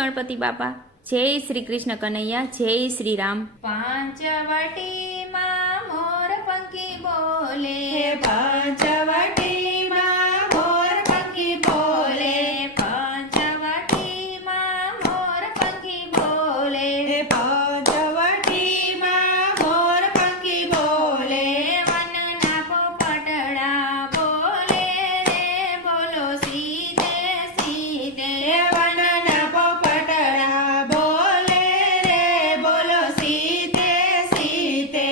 ગણપતિ બાપા। જય શ્રી કૃષ્ણ કનૈયા, જય શ્રી રામ। પાંચવટીમાં મોર પંખી બોલે, પાંચવટીમાં મોર પંખી બોલે, પાંચવટીમાં મોર પંખી બોલે, પાંચવટીમાં મોર પંખી બોલે, વનના પોપટડા બોલે રે બોલો સીધે સીધે, વનના પોપટડા બોલે રે બોલો સીતે સીતે,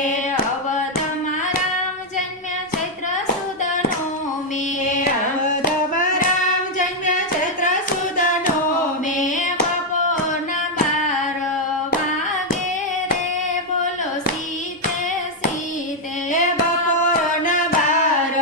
અવધમાં રામ જન્મ્યા ચૈત્ર સુદ નોમે, અવધમાં રામ જન્મ્યા ચૈત્ર સુદ નોમે, બપોરના 12 વાગે રે બોલો સીધે સીધે, બપોરના 12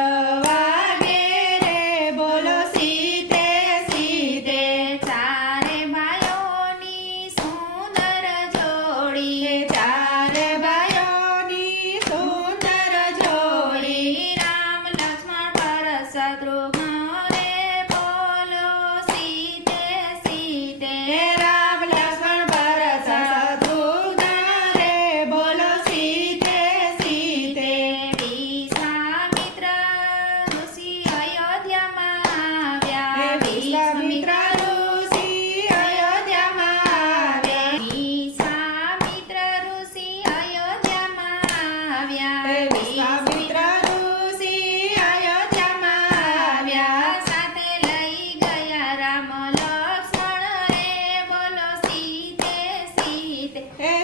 વાગે રે બોલો સીતે સીતે, ચારે ભાઈઓની સુંદર જોડી, ચારે ભાઈઓની સુંદર જોડી, રામ લક્ષ્મણ ભરત શત્રુઘ્ન રે બોલો સીધે સીધે, રામ લક્ષ્મણ ભરત શત્રુઘ્ન રે બોલો સીતે સીતે, વિશ્વામિત્ર ઋષિ અયોધ્યામાં આવ્યા, વિશ્વામિત્ર ઋષિ અયોધ્યામાં આવ્યા, વિશ્વામિત્ર ઋષિ અયોધ્યામાં આવ્યા, વિશ્વામિત્ર ઋષિ અયોધ્યામાં આવ્યા, સાથે લઈ ગયા રામ લક્ષ્મણ રે બોલો સીધે સીધે,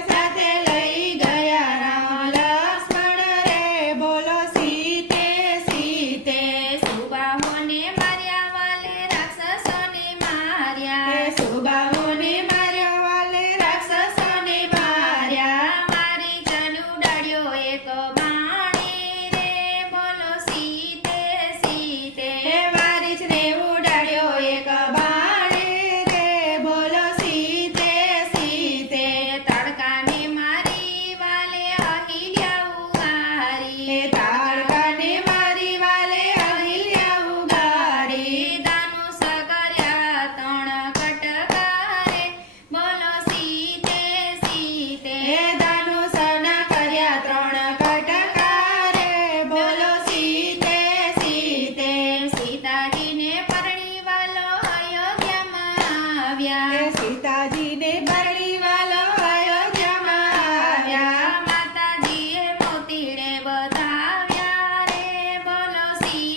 સાથે લઈ ગયા રામ લક્ષ્મણ રે બોલો સીતે સીતે, સુબાહોને માર્યા વાલે રાક્ષસોને માર્યા, સુબાહોને માર્યા વાલે રાક્ષસોને માર્યા, મારી જન ઉડાડ્યો એક બાણી રે બોલો સીધે સીધે, વારીચને ઉડાડ્યો એક બાણે રે બોલો સીતે સીતે, તડકાને મારી વાલે અહિલ્યા ઉગારી, તારકાને મારી વાલે અહિલ્યા ઉગારી, દાનુષ કર્યા 3 કટકારે બોલો સીધે સીધે, દાનુષના કર્યા 3 કટકારે બોલો સીતે સીતે, સીતાજીને પરણી વાલો અયોધ્યામાં આવ્યા, સીતાજીને પરણી વાલો અયોધ્યામાં આવ્યા, માતાજીએ મોતીડે બતાવ્યા રે બોલો સીધે